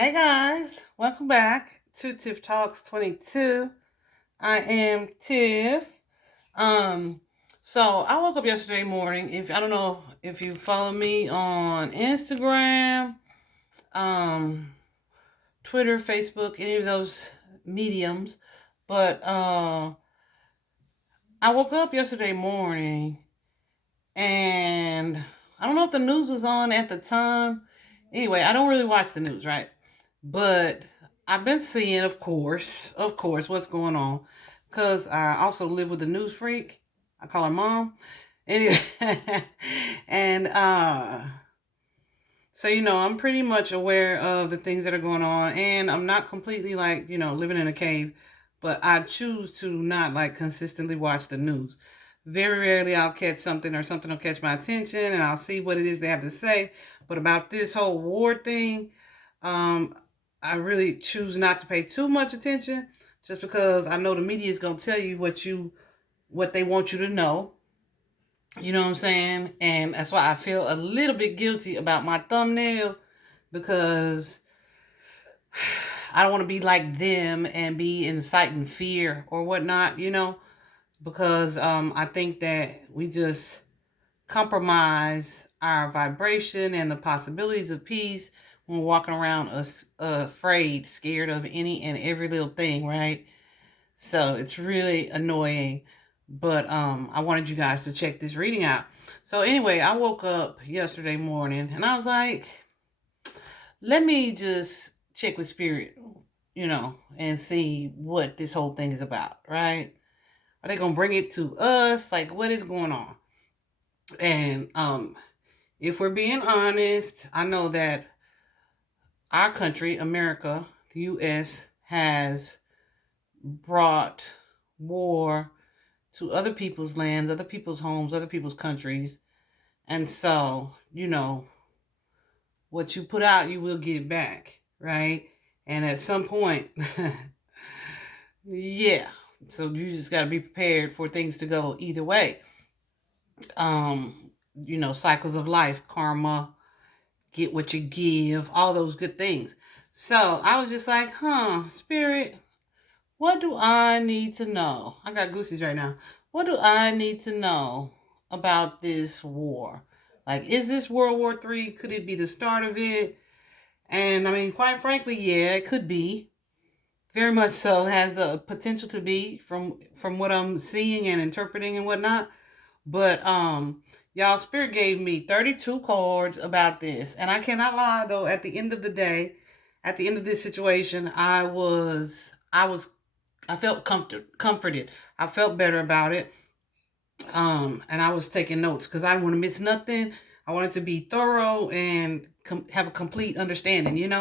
Hey guys, welcome back to Tiff Talks 22. I am Tiff. Um, so I woke up yesterday morning. If I don't know if you follow me on Instagram, um, Twitter, Facebook, any of those mediums, but I woke up yesterday morning and I don't know if the news was on at the time. Anyway, I don't really watch the news, right? But I've been seeing, of course, what's going on. Because I also live with a news freak. I call her mom. Anyway, and so, I'm pretty much aware of the things that are going on. And I'm not completely like, living in a cave. But I choose to not like consistently watch the news. Very rarely I'll catch something or something will catch my attention and I'll see what it is they have to say. But about this whole war thing, um, I really choose not to pay too much attention just because I know the media is gonna tell you what they want you to know. You know what I'm saying? And that's why I feel a little bit guilty about my thumbnail because I don't want to be like them and be inciting fear or whatnot, because I think that we just compromise our vibration and the possibilities of peace when we're walking around afraid, scared of any and every little thing, right? So it's really annoying. But I wanted you guys to check this reading out. So anyway, I woke up yesterday morning and I was like, let me just check with spirit, and see what this whole thing is about, right? Are they gonna bring it to us? Like, what is going on? And if we're being honest, I know that our country, America, the U.S., has brought war to other people's lands, other people's homes, other people's countries. And so, what you put out, you will get back, right? And at some point, yeah. So you just got to be prepared for things to go either way. Cycles of life, karma, get what you give, all those good things. So I was just like, spirit, what do I need to know? I got goosies right now. What do I need to know about this war? Like, is this World War III? Could it be the start of it? And I mean, quite frankly, yeah, it could be. Very much so, has the potential to be from what I'm seeing and interpreting and whatnot. But y'all, spirit gave me 32 cards about this. And I cannot lie though, at the end of the day, at the end of this situation, I felt comforted. I felt better about it. And I was taking notes because I didn't want to miss nothing. I wanted to be thorough and have a complete understanding.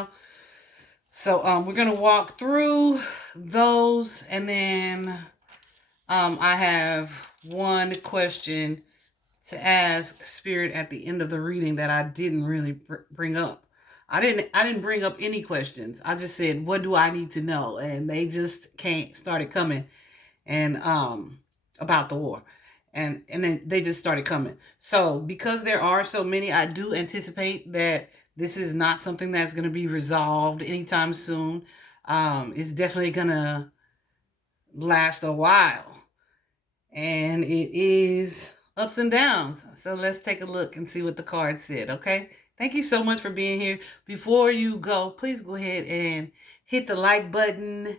So we're gonna walk through those, and then I have one question to ask spirit at the end of the reading that I didn't really bring up. I didn't bring up any questions. I just said, what do I need to know? And they just started coming and about the war. And then they just started coming. So because there are so many, I do anticipate that this is not something that's going to be resolved anytime soon. It's definitely going to last a while. And it is ups and downs. So let's take a look and see what the card said, okay? Thank you so much for being here. Before you go, please go ahead and hit the like button.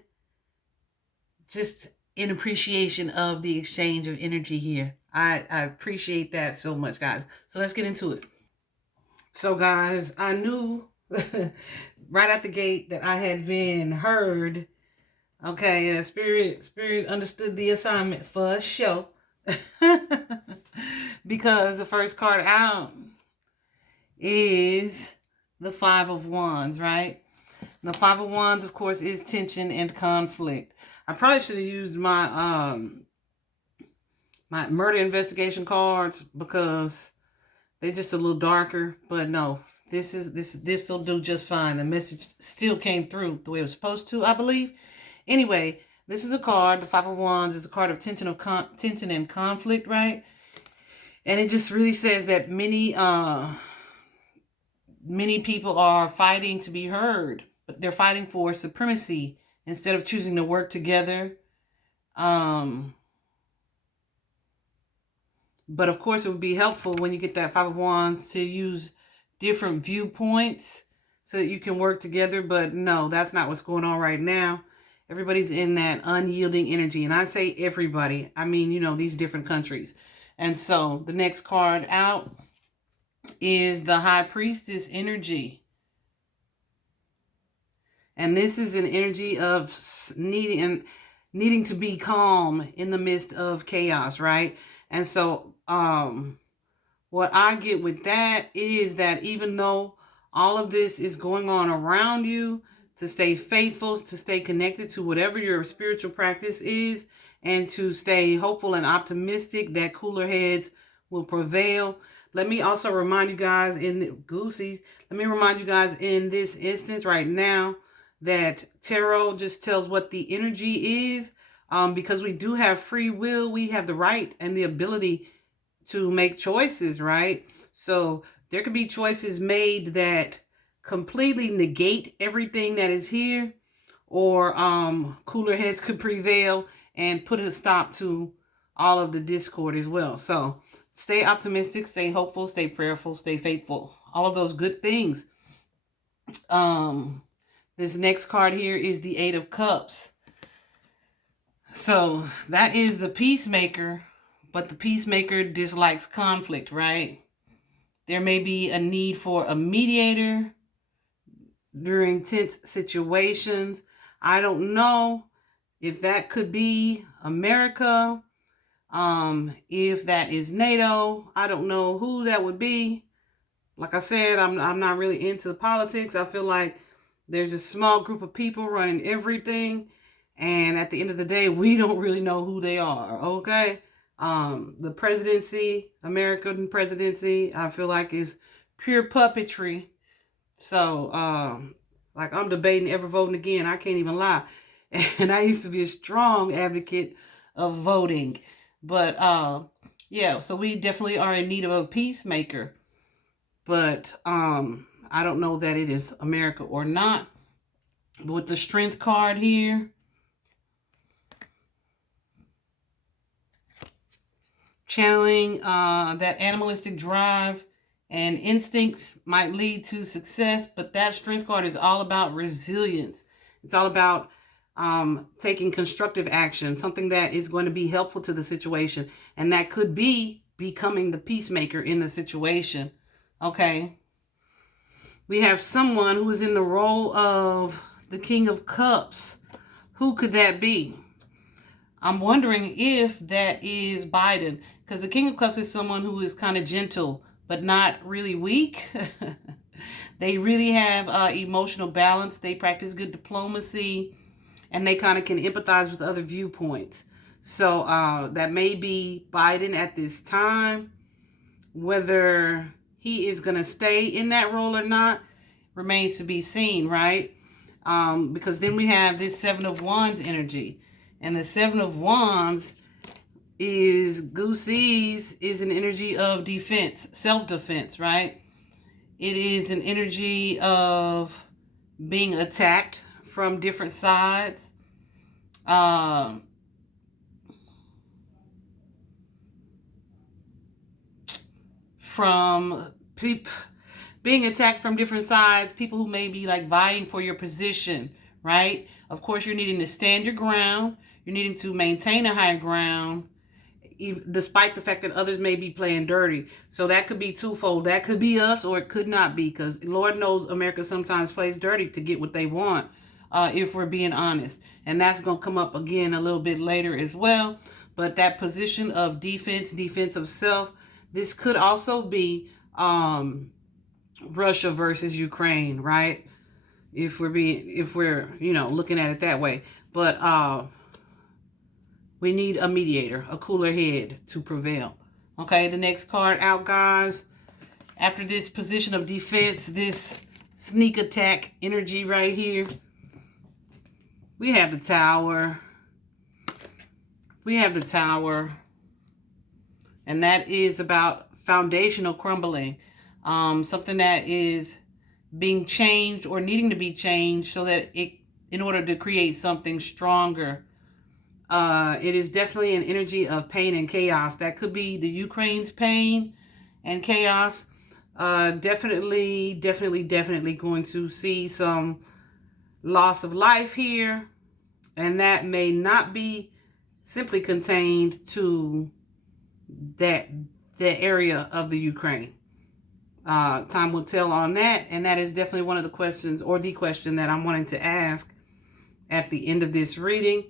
Just in appreciation of the exchange of energy here. I appreciate that so much, guys. So let's get into it. So, guys, I knew right at the gate that I had been heard. Okay, and spirit understood the assignment for a show. Because the first card out is the Five of Wands, right? And the Five of Wands, of course, is tension and conflict. I probably should have used my my murder investigation cards because they're just a little darker. But no, this will do just fine. The message still came through the way it was supposed to, I believe. Anyway, this is a card. The Five of Wands is a card of tension and conflict, right? And it just really says that many people are fighting to be heard. but they're fighting for supremacy instead of choosing to work together. But of course, it would be helpful when you get that Five of Wands to use different viewpoints so that you can work together. But no, that's not what's going on right now. Everybody's in that unyielding energy. And I say everybody, I mean, you know, these different countries. And so the next card out is the High Priestess energy. And this is an energy of needing to be calm in the midst of chaos, right? And so what I get with that is that even though all of this is going on around you, to stay faithful, to stay connected to whatever your spiritual practice is, and to stay hopeful and optimistic that cooler heads will prevail. Let me also remind you guys in this instance right now that tarot just tells what the energy is, because we do have free will. We have the right and the ability to make choices, right? So there could be choices made that completely negate everything that is here, or cooler heads could prevail and put a stop to all of the discord as well. So stay optimistic, stay hopeful, stay prayerful, stay faithful, all of those good things. This next card here is the Eight of Cups. So that is the peacemaker, but the peacemaker dislikes conflict, right? There may be a need for a mediator during tense situations. I don't know if that could be America, if that is NATO. I don't know who that would be. Like I said, I'm not really into politics. I feel like there's a small group of people running everything, and at the end of the day, we don't really know who they are, okay? The presidency, American presidency, I feel like is pure puppetry. So, like I'm debating ever voting again. I can't even lie. And I used to be a strong advocate of voting. But, yeah, so we definitely are in need of a peacemaker. But, I don't know that it is America or not. But with the Strength card here, channeling that animalistic drive and instinct might lead to success, but that Strength card is all about resilience. It's all about taking constructive action, something that is going to be helpful to the situation, and that could be becoming the peacemaker in the situation. Okay. We have someone who is in the role of the King of Cups. Who could that be? I'm wondering if that is Biden, because the King of Cups is someone who is kind of gentle, but not really weak. They really have emotional balance. They practice good diplomacy, and they kind of can empathize with other viewpoints. So that may be Biden at this time. Whether he is going to stay in that role or not remains to be seen, right? Because then we have this Seven of Wands energy. And the Seven of Wands is Goosey's, is an energy of defense, self-defense, right? It is an energy of being attacked from different sides. From being attacked from different sides, people who may be like vying for your position, right? Of course, you're needing to stand your ground. You're needing to maintain a higher ground, despite the fact that others may be playing dirty. So that could be twofold. That could be us, or it could not be, because Lord knows America sometimes plays dirty to get what they want, if we're being honest. And that's going to come up again a little bit later as well. But that position of defense of self, this could also be Russia versus Ukraine, right? If we're looking at it that way. But we need a mediator, a cooler head to prevail. Okay, the next card out, guys. After this position of defense, this sneak attack energy right here, we have the Tower. We have the Tower. And that is about foundational crumbling. Something that is being changed or needing to be changed so that in order to create something stronger. It is definitely an energy of pain and chaos. That could be the Ukraine's pain and chaos. Definitely going to see some loss of life here. And that may not be simply contained to that area of the Ukraine. Time will tell on that. And that is definitely one of the questions, or the question, that I'm wanting to ask at the end of this reading.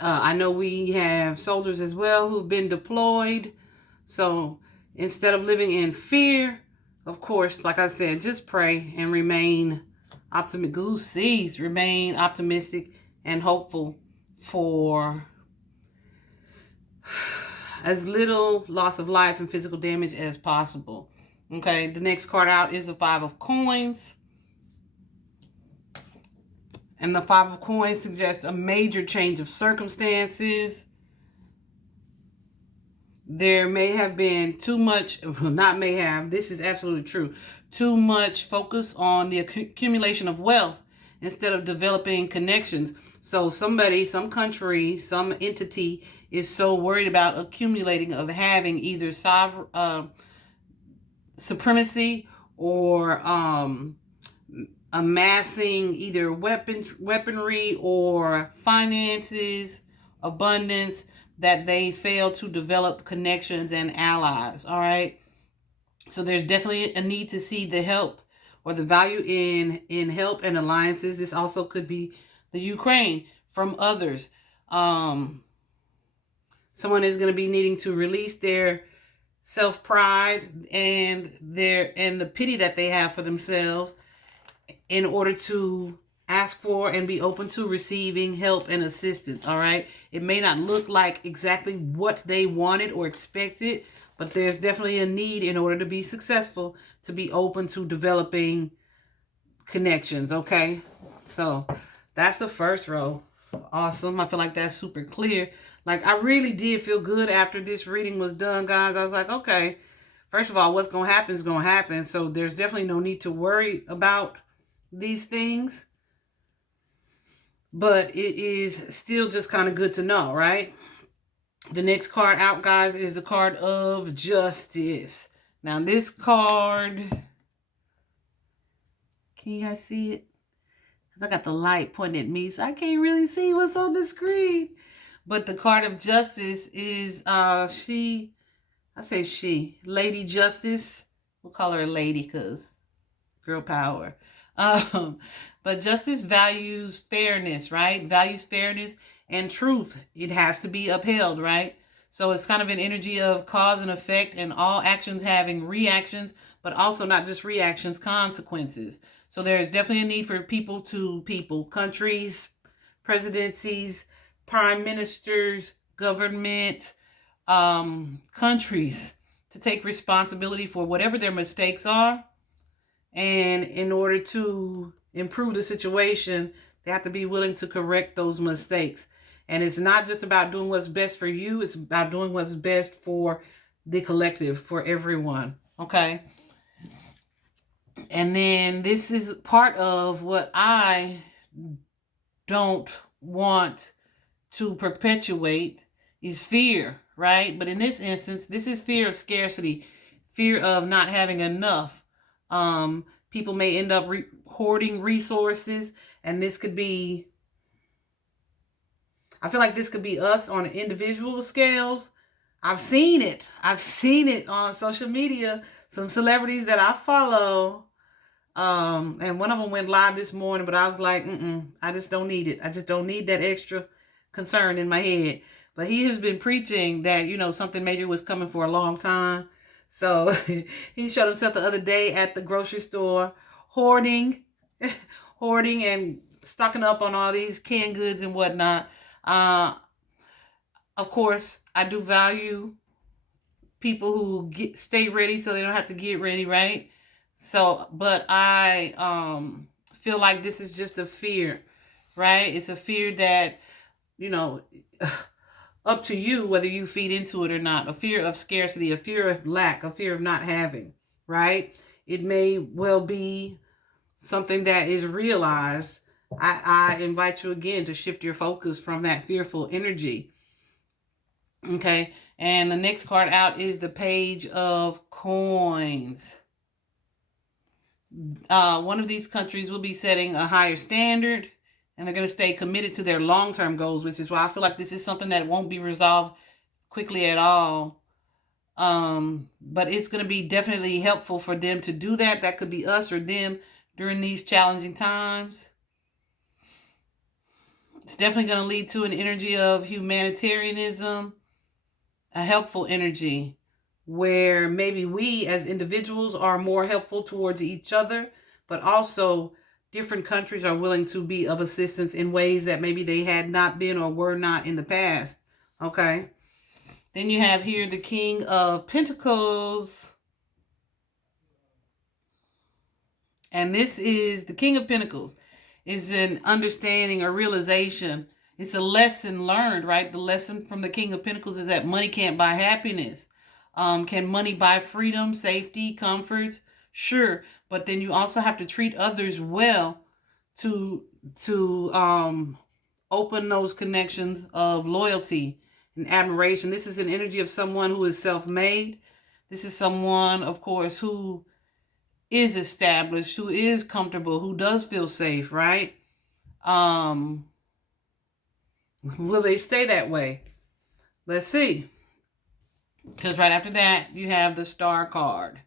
I know we have soldiers as well who've been deployed. So instead of living in fear, of course, like I said, just pray and remain optimistic. Remain optimistic and hopeful for as little loss of life and physical damage as possible. Okay, the next card out is the Five of Coins. And the Five of Coins suggests a major change of circumstances. There may have been too much, not may have, this is absolutely true, too much focus on the accumulation of wealth instead of developing connections. So somebody, some country, some entity is so worried about accumulating, of having either supremacy or amassing either weaponry or finances, abundance, that they fail to develop connections and allies. All right. So there's definitely a need to see the help or the value in help and alliances. This also could be the Ukraine from others. Someone is going to be needing to release their self-pride and the pity that they have for themselves in order to ask for and be open to receiving help and assistance. All right. It may not look like exactly what they wanted or expected, but there's definitely a need in order to be successful to be open to developing connections. Okay. So that's the first row. Awesome. I feel like that's super clear. Like, I really did feel good after this reading was done, guys. I was like, okay, first of all, what's going to happen is going to happen. So there's definitely no need to worry about these things. But it is still just kind of good to know, right? The next card out, guys, is the card of Justice. Now, this card, can you guys see it? Because I got the light pointing at me, so I can't really see what's on the screen. But the card of Justice is Lady Justice. We'll call her a lady because girl power. But justice values fairness, right? Values fairness and truth. It has to be upheld, right? So it's kind of an energy of cause and effect, and all actions having reactions, but also not just reactions, consequences. So there's definitely a need for people, countries, presidencies, prime ministers, government, countries to take responsibility for whatever their mistakes are. And in order to improve the situation, they have to be willing to correct those mistakes. And it's not just about doing what's best for you. It's about doing what's best for the collective, for everyone. Okay. And then this is part of what I don't want to perpetuate is fear, right? But in this instance, this is fear of scarcity, fear of not having enough. People may end up hoarding resources, and this could be, I feel like this could be us on individual scales. I've seen it on social media. Some celebrities that I follow, and one of them went live this morning, but I was like, I just don't need it. I just don't need that extra concern in my head. But he has been preaching that, something major was coming for a long time. So he showed himself the other day at the grocery store, hoarding and stocking up on all these canned goods and whatnot. Of course, I do value people who stay ready so they don't have to get ready, right? So, but I feel like this is just a fear, right? It's a fear that, up to you whether you feed into it or not. A fear of scarcity, a fear of lack, a fear of not having, right? It may well be something that is realized, I invite you again to shift your focus from that fearful energy. Okay, and the next card out is the Page of Coins. One of these countries will be setting a higher standard, and they're going to stay committed to their long-term goals, which is why I feel like this is something that won't be resolved quickly at all. But it's going to be definitely helpful for them to do that. That could be us or them during these challenging times. It's definitely going to lead to an energy of humanitarianism, a helpful energy where maybe we as individuals are more helpful towards each other, but also different countries are willing to be of assistance in ways that maybe they had not been or were not in the past. Okay. Then you have here the King of Pentacles. And this is the King of Pentacles. Is an understanding or realization. It's a lesson learned, right? The lesson from the King of Pentacles is that money can't buy happiness. Can money buy freedom, safety, comforts? Sure. But then you also have to treat others well to open those connections of loyalty and admiration. This is an energy of someone who is self-made. This is someone, of course, who is established, who is comfortable, who does feel safe, right? Will they stay that way? Let's see. Because right after that, you have the Star card.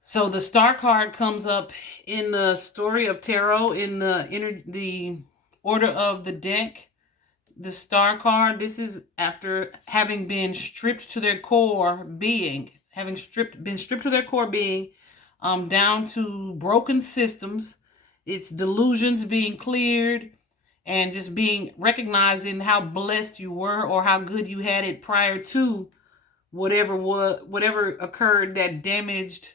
So the Star card comes up in the story of tarot in the order of the deck. The Star card, this is after having been stripped to their core being, been stripped to their core being, down to broken systems. It's delusions being cleared, and just recognizing how blessed you were or how good you had it prior to whatever occurred that damaged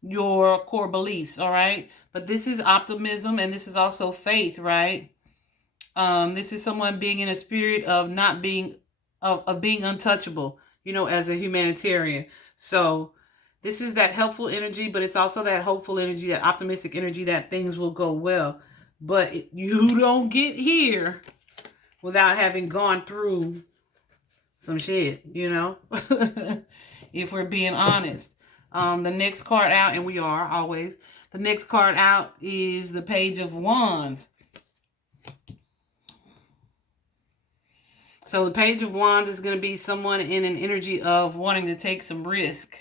your core beliefs. All right, but this is optimism, and this is also faith, right? This is someone being in a spirit of not being of being untouchable, as a humanitarian. So this is that helpful energy, but it's also that hopeful energy, that optimistic energy that things will go well. But you don't get here without having gone through some shit, if we're being honest. The next card out, and we are always, the next card out is the Page of Wands. So the Page of Wands is going to be someone in an energy of wanting to take some risk.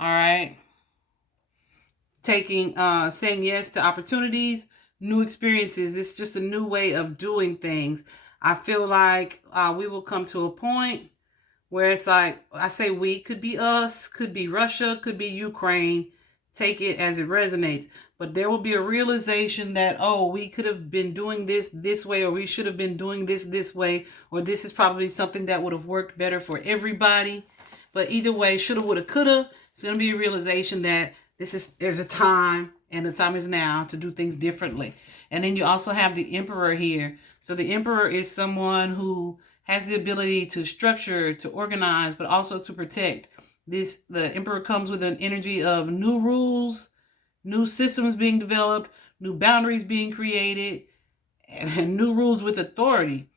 All right. Saying yes to opportunities, new experiences. This is just a new way of doing things. I feel like we will come to a point where it's like, I say we, could be us, could be Russia, could be Ukraine. Take it as it resonates. But there will be a realization that, we could have been doing this way, or we should have been doing this way, or this is probably something that would have worked better for everybody. But either way, shoulda, woulda, coulda. It's going to be a realization that there's a time, and the time is now to do things differently. And then you also have the Emperor here. So the Emperor is someone who has the ability to structure, to organize, but also to protect. The Emperor comes with an energy of new rules, new systems being developed, new boundaries being created, and new rules with authority.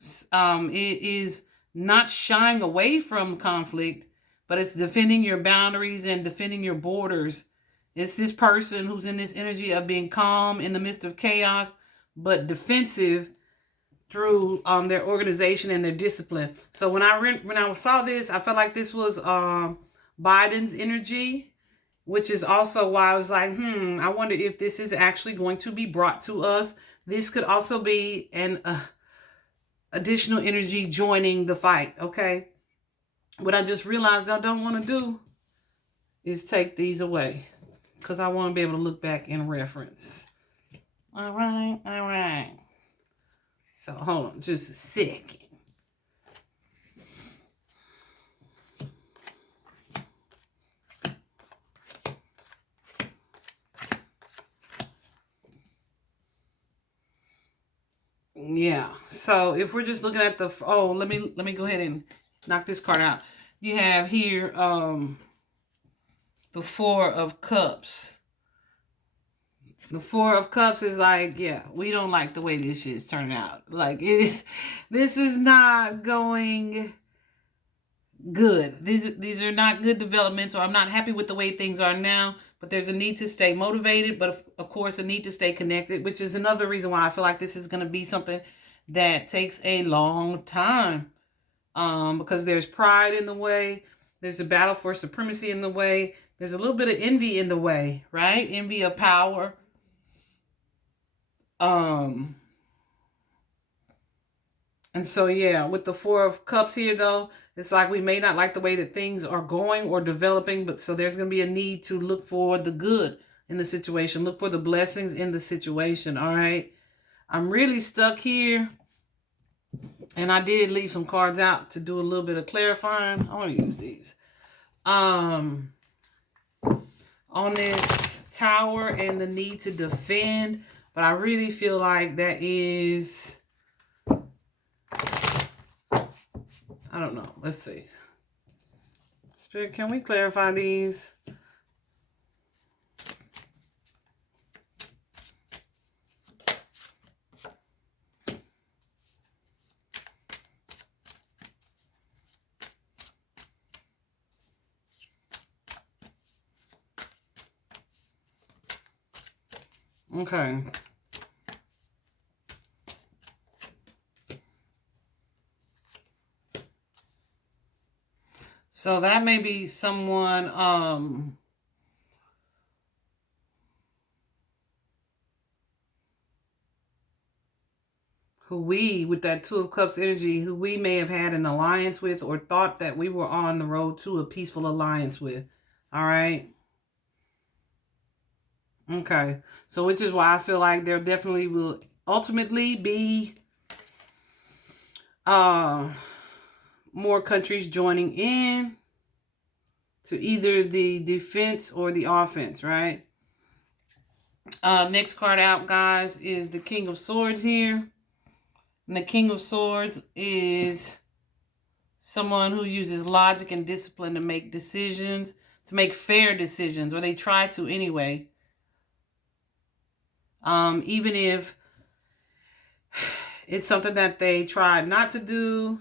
It is not shying away from conflict, but it's defending your boundaries and defending your borders. It's this person who's in this energy of being calm in the midst of chaos, but defensive through their organization and their discipline. So when I saw this, I felt like this was Biden's energy, which is also why I was like, I wonder if this is actually going to be brought to us. This could also be an additional energy joining the fight, okay? What I just realized I don't want to do is take these away, because I want to be able to look back and reference. All right. So hold on just a second. Yeah. So if we're just looking at the let me go ahead and knock this card out. You have here the Four of Cups. The Four of Cups is like, yeah, we don't like the way this shit's turning out. Like, this is not going good. These are not good developments, or I'm not happy with the way things are now, but there's a need to stay motivated, but of course a need to stay connected, which is another reason why I feel like this is going to be something that takes a long time, because there's pride in the way, there's a battle for supremacy in the way, there's a little bit of envy in the way, right? Envy of power. And so, yeah, with the Four of Cups here, though, it's like we may not like the way that things are going or developing, but so there's going to be a need to look for the good in the situation, look for the blessings in the situation, all right? I'm really stuck here, and I did leave some cards out to do a little bit of clarifying. I want to use these. On this Tower and the need to defend, but I really feel like that is, I don't know. Let's see. Spirit, can we clarify these? Okay. So that may be someone who we, with that Two of Cups energy, who we may have had an alliance with or thought that we were on the road to a peaceful alliance with. All right. Okay. So which is why I feel like there definitely will ultimately be more countries joining in to either the defense or the offense, right? Next card out, guys, is the King of Swords here. And the King of Swords is someone who uses logic and discipline to make decisions, to make fair decisions, or they try to anyway. Even if it's something that they tried not to do,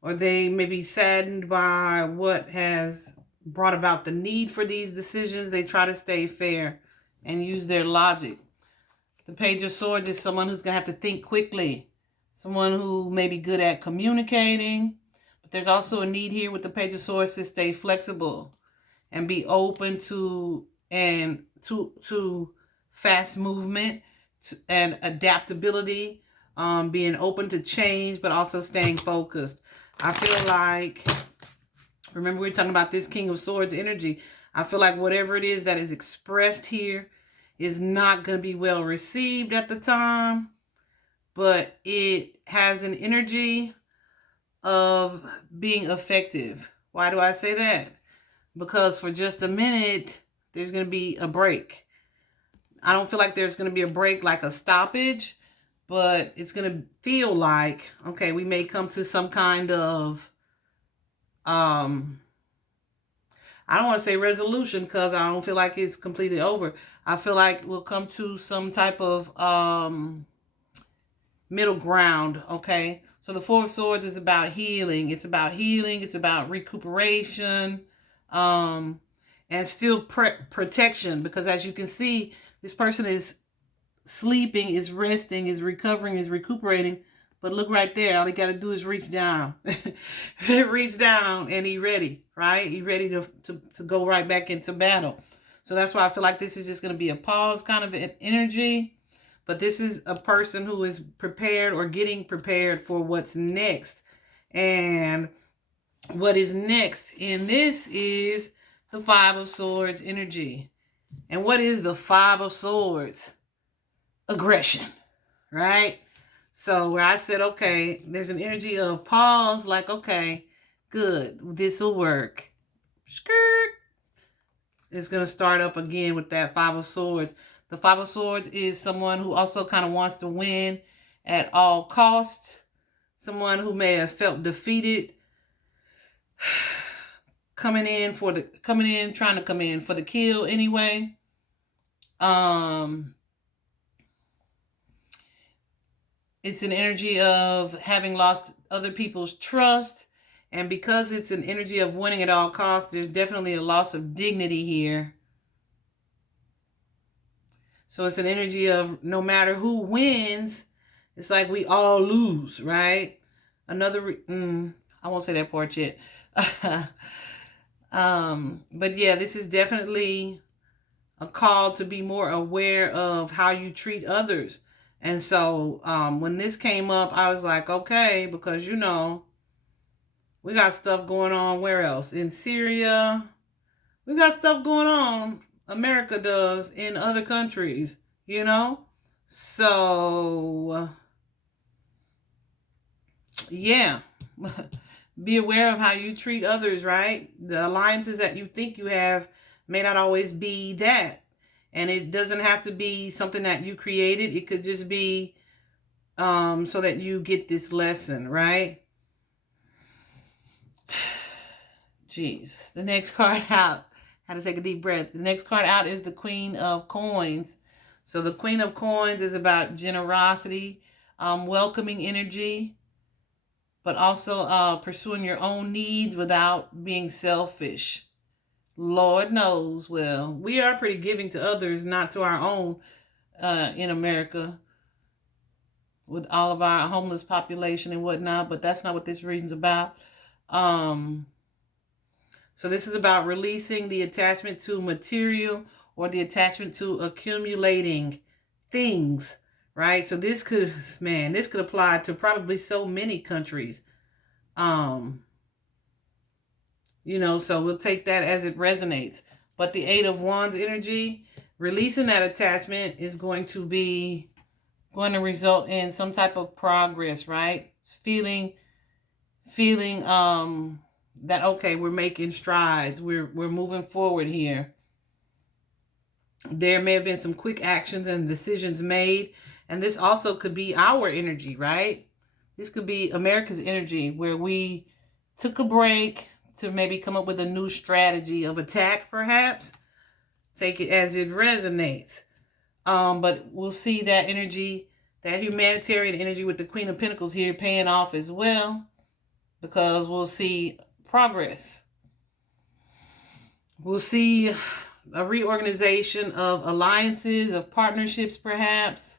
or they may be saddened by what has brought about the need for these decisions, they try to stay fair and use their logic. The Page of Swords is someone who's going to have to think quickly, someone who may be good at communicating, but there's also a need here with the Page of Swords to stay flexible and be open to fast movement and adaptability, being open to change, but also staying focused. I feel like, remember we were talking about this King of Swords energy. I feel like whatever it is that is expressed here is not going to be well received at the time, but it has an energy of being effective. Why do I say that? Because for just a minute, there's going to be a break. I don't feel like there's going to be a break like a stoppage, but it's going to feel like, okay, we may come to some kind of, I don't want to say resolution because I don't feel like it's completely over. I feel like we'll come to some type of middle ground, okay? So the Four of Swords is about healing. It's about healing. It's about recuperation, and still protection, because as you can see, this person is sleeping, is resting, is recovering, is recuperating. But look right there. All he got to do is reach down. Reach down and he ready, right? He ready to go right back into battle. So that's why I feel like this is just going to be a pause kind of an energy. But this is a person who is prepared or getting prepared for what's next. And what is next in this is the Five of Swords energy. And what is the Five of Swords? Aggression, right? So where I said, okay, there's an energy of pause, like, okay, good, this will work. Skirt. It's going to start up again with that Five of Swords. The Five of Swords is someone who also kind of wants to win at all costs. Someone who may have felt defeated, trying to come in for the kill anyway. It's an energy of having lost other people's trust. And because it's an energy of winning at all costs, there's definitely a loss of dignity here. So it's an energy of no matter who wins, it's like we all lose, right? I won't say that part yet. But yeah, this is definitely a call to be more aware of how you treat others. And so when this came up, I was like, okay, because you know, we got stuff going on where else? In Syria. We got stuff going on. America does in other countries, you know? So, yeah. Be aware of how you treat others, right? The alliances that you think you have may not always be that. And it doesn't have to be something that you created. It could just be so that you get this lesson, right? Jeez. The next card out. Had to take a deep breath. The next card out is the Queen of Coins. So the Queen of Coins is about generosity, welcoming energy, but also pursuing your own needs without being selfish. Lord knows, well, we are pretty giving to others, not to our own in America with all of our homeless population and whatnot, but that's not what this reading's about. So this is about releasing the attachment to material or the attachment to accumulating things, right? So this could apply to probably so many countries. You know, so we'll take that as it resonates. But the Eight of Wands energy, releasing that attachment is going to result in some type of progress, right? Feeling that, okay, we're making strides. We're moving forward here. There may have been some quick actions and decisions made. And this also could be our energy, right? This could be America's energy where we took a break to maybe come up with a new strategy of attack, perhaps. Take it as it resonates. But we'll see that energy, that humanitarian energy with the Queen of Pentacles here paying off as well. Because we'll see progress. We'll see a reorganization of alliances, of partnerships, perhaps.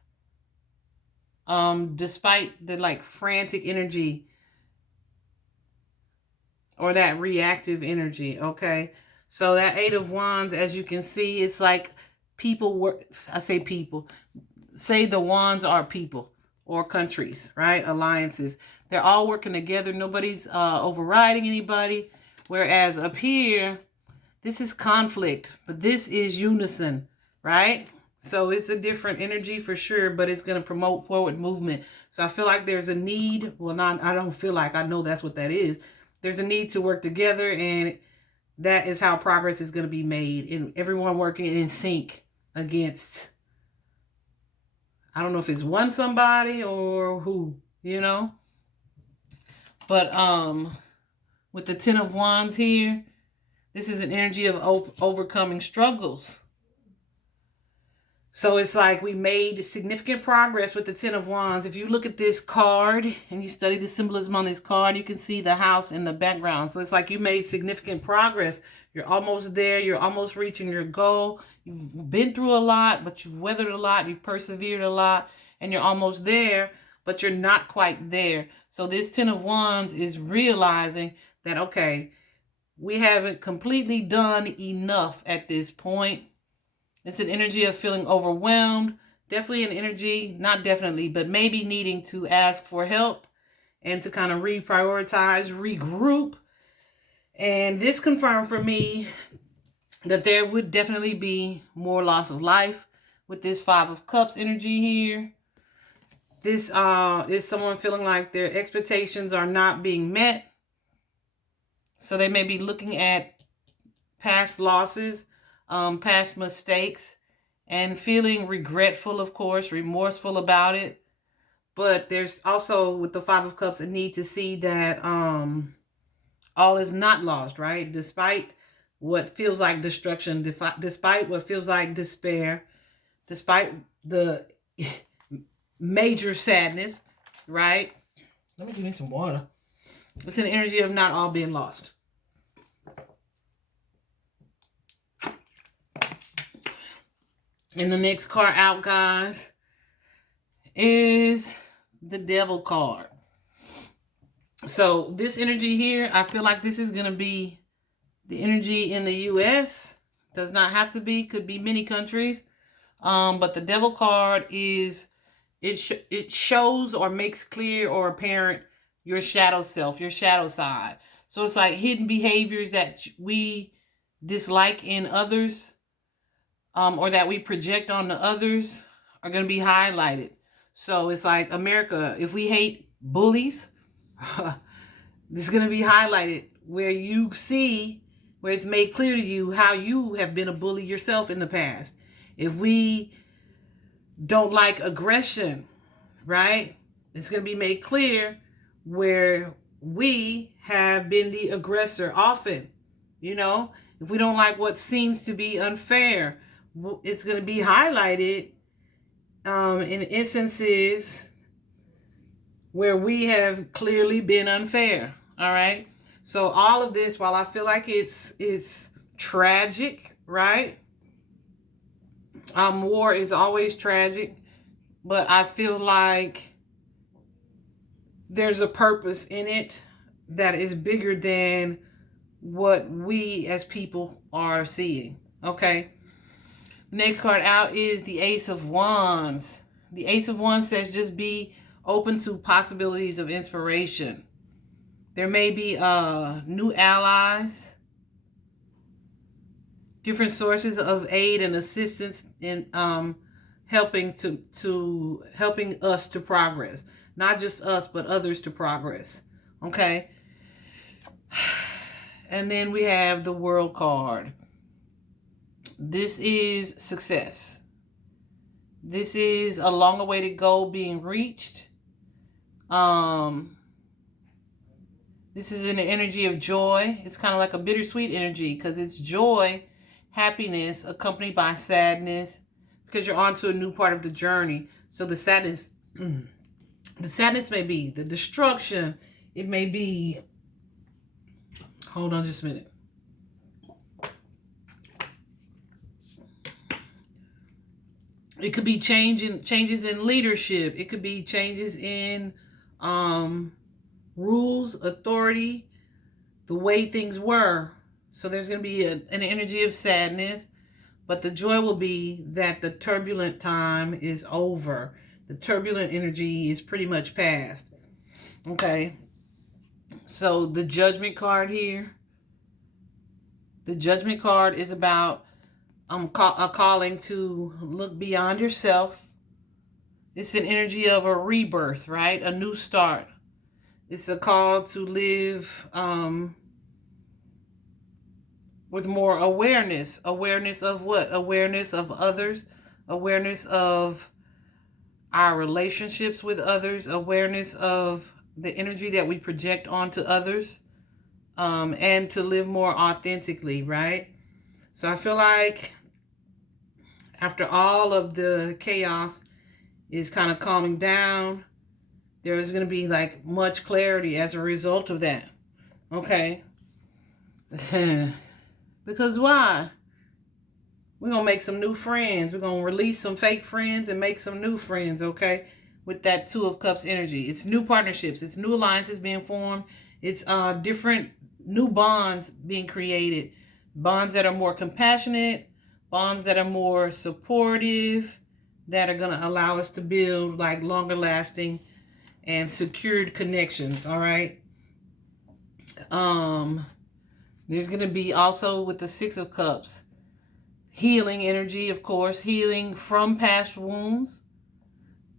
Despite the frantic energy or that reactive energy, okay? So that Eight of Wands, as you can see, it's like people work. I say people. Say the wands are people or countries, right? Alliances. They're all working together. Nobody's overriding anybody. Whereas up here, this is conflict, but this is unison, right? So it's a different energy for sure, but it's going to promote forward movement. So I feel like there's a need. Well, I don't feel like, I know that's what that is. There's a need to work together, and that is how progress is going to be made. And everyone working in sync against, I don't know if it's one somebody or who, you know. But with the Ten of Wands here, this is an energy of overcoming struggles. So it's like we made significant progress with the Ten of Wands. If you look at this card and you study the symbolism on this card, you can see the house in the background. So it's like you made significant progress. You're almost there. You're almost reaching your goal. You've been through a lot, but you've weathered a lot. You've persevered a lot, and you're almost there, but you're not quite there. So this Ten of Wands is realizing that, okay, we haven't completely done enough at this point. It's an energy of feeling overwhelmed. Definitely an energy, not definitely, but maybe needing to ask for help and to kind of reprioritize, regroup. And this confirmed for me that there would definitely be more loss of life with this Five of Cups energy here. This is someone feeling like their expectations are not being met. So they may be looking at past losses, past mistakes, and feeling regretful, of course, remorseful about it. But there's also, with the Five of Cups, a need to see that all is not lost, right? Despite what feels like destruction, despite what feels like despair, despite the major sadness, right? Let me give me some water. It's an energy of not all being lost. And the next card out, guys, is the Devil card. So this energy here, I feel like this is going to be the energy in the U.S. Does not have to be. Could be many countries. But the Devil card is, it shows or makes clear or apparent your shadow self, your shadow side. So it's like hidden behaviors that we dislike in others, or that we project on the others, are going to be highlighted. So it's like America, if we hate bullies, this is going to be highlighted where you see, where it's made clear to you how you have been a bully yourself in the past. If we don't like aggression, right? It's going to be made clear where we have been the aggressor often. You know, if we don't like what seems to be unfair, it's going to be highlighted in instances where we have clearly been unfair. All right. So all of this, while I feel like it's tragic, right? War is always tragic, but I feel like there's a purpose in it that is bigger than what we as people are seeing. Okay. Next card out is the Ace of Wands. The Ace of Wands says just be open to possibilities of inspiration. There may be new allies, different sources of aid and assistance in helping us to progress. Not just us, but others to progress. Okay. And then we have the World card. This is success. This is a long-awaited goal being reached. This is an energy of joy. It's kind of like a bittersweet energy because it's joy, happiness, accompanied by sadness, because you're on to a new part of the journey. So the sadness may be the destruction. It may be, hold on just a minute. It could be changes in leadership. It could be changes in rules, authority, the way things were. So there's going to be an energy of sadness, but the joy will be that the turbulent time is over. The turbulent energy is pretty much past. Okay. So the Judgment card here. The Judgment card is about a calling to look beyond yourself. It's an energy of a rebirth, right? A new start. It's a call to live with more awareness. Awareness of what? Awareness of others. Awareness of our relationships with others. Awareness of the energy that we project onto others. And to live more authentically, right? So I feel like after all of the chaos is kind of calming down, there is going to be like much clarity as a result of that. Okay. Because why? We're going to make some new friends. We're going to release some fake friends and make some new friends, okay? With that Two of Cups energy. It's new partnerships. It's new alliances being formed. It's different new bonds being created. Bonds that are more compassionate. Bonds that are more supportive. That are going to allow us to build like longer lasting and secured connections, all right? There's going to be also with the Six of Cups, healing energy, of course, healing from past wounds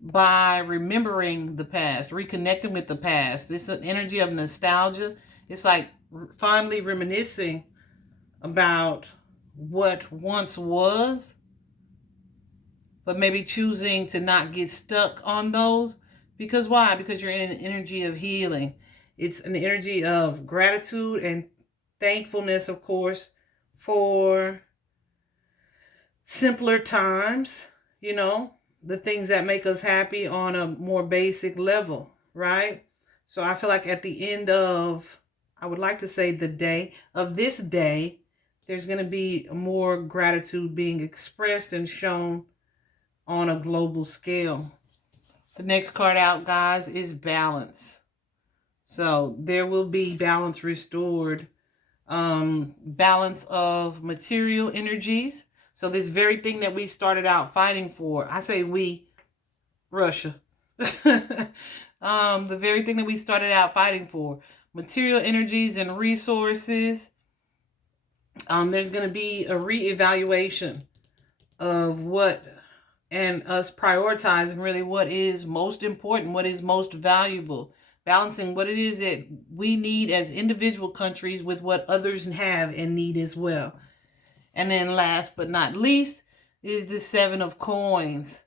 by remembering the past, reconnecting with the past. This is an energy of nostalgia. It's like fondly reminiscing about what once was, but maybe choosing to not get stuck on those. Because why? Because you're in an energy of healing. It's an energy of gratitude and thankfulness, of course, for simpler times, you know, the things that make us happy on a more basic level. right? So I feel like at the end of, I would like to say the day of this day, there's going to be more gratitude being expressed and shown on a global scale. The next card out, guys, is balance. So there will be balance restored. Balance of material energies. So this very thing that we started out fighting for, I say we, Russia. The very thing that we started out fighting for, material energies and resources. There's going to be a reevaluation of what, and us prioritizing really what is most important, what is most valuable, balancing what it is that we need as individual countries with what others have and need as well. And then last but not least is the Seven of Coins.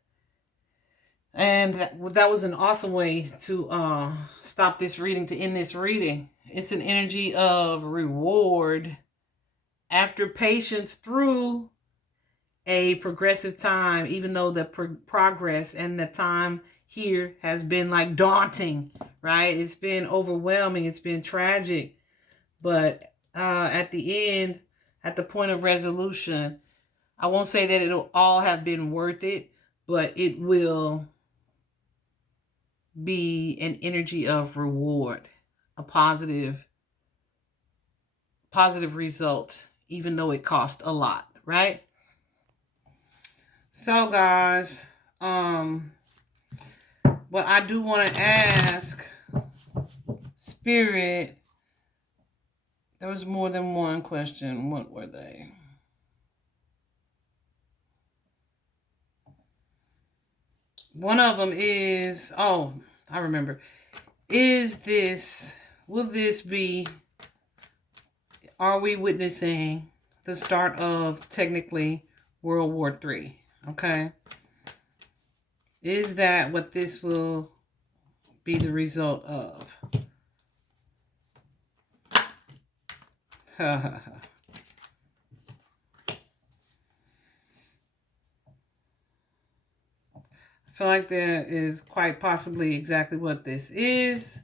And that was an awesome way to stop this reading, to end this reading. It's an energy of reward after patience through a progressive time, even though the progress and the time here has been like daunting, right? It's been overwhelming. It's been tragic. But at the end, at the point of resolution, I won't say that it'll all have been worth it, but it will be an energy of reward, a positive result, even though it cost a lot, right? So guys, what I do want to ask Spirit, there was more than one question. What were they? One of them is, oh, I remember. Will this be, are we witnessing the start of technically World War III? Okay. Is that what this will be the result of? I feel like that is quite possibly exactly what this is.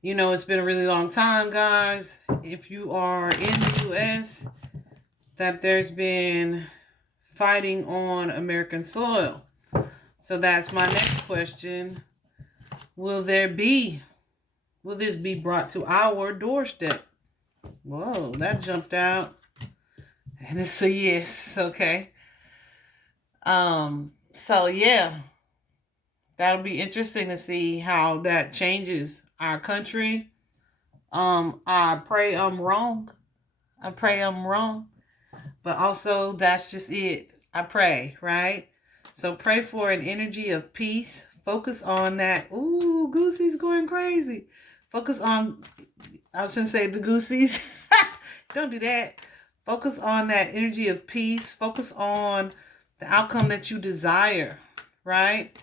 You know, it's been a really long time, guys. If you are in the U.S., that there's been fighting on American soil. So that's my next question. Will this be brought to our doorstep? Whoa, that jumped out. And it's a yes, okay. So yeah, that'll be interesting to see how that changes our country. I pray I'm wrong. But also, that's just it. I pray, right? So pray for an energy of peace. Focus on that. Ooh, Goosey's going crazy. Focus on, I was going to say the Goosies. Don't do that. Focus on that energy of peace. Focus on the outcome that you desire, right?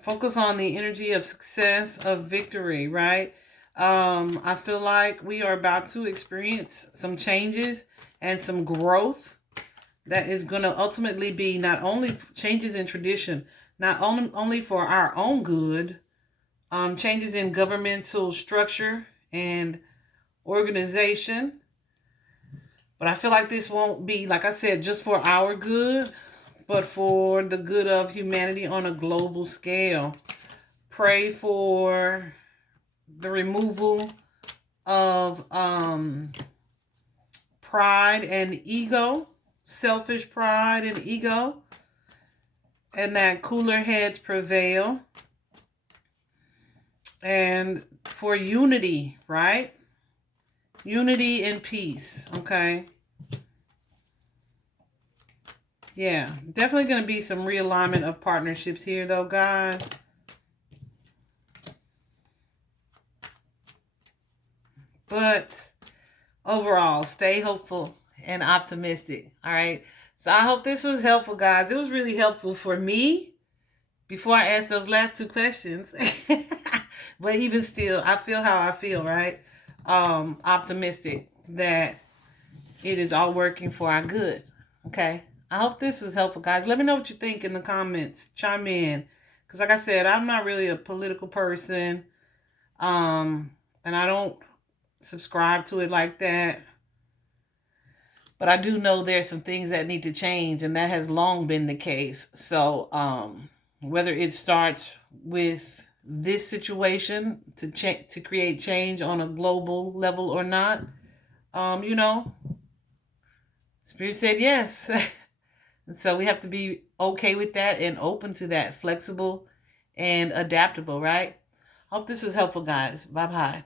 Focus on the energy of success, of victory, right? I feel like we are about to experience some changes and some growth that is going to ultimately be not only changes in tradition, not only for our own good, changes in governmental structure and organization. But I feel like this won't be, like I said, just for our good, but for the good of humanity on a global scale. Pray for the removal of pride and ego, selfish pride and ego, and that cooler heads prevail. And for unity, right? Unity and peace, okay? Yeah, definitely going to be some realignment of partnerships here, though, guys. But overall, stay hopeful and optimistic, all right? So I hope this was helpful, guys. It was really helpful for me before I asked those last two questions. But even still, I feel how I feel, right? Optimistic that it is all working for our good. Okay. I hope this was helpful, guys. Let me know what you think in the comments. Chime in. Because like I said, I'm not really a political person. And I don't subscribe to it like that. But I do know there's some things that need to change, and that has long been the case. So whether it starts with this situation to create change on a global level or not, you know, Spirit said yes. And so we have to be okay with that and open to that, flexible and adaptable, right? Hope this was helpful, guys. Bye-bye.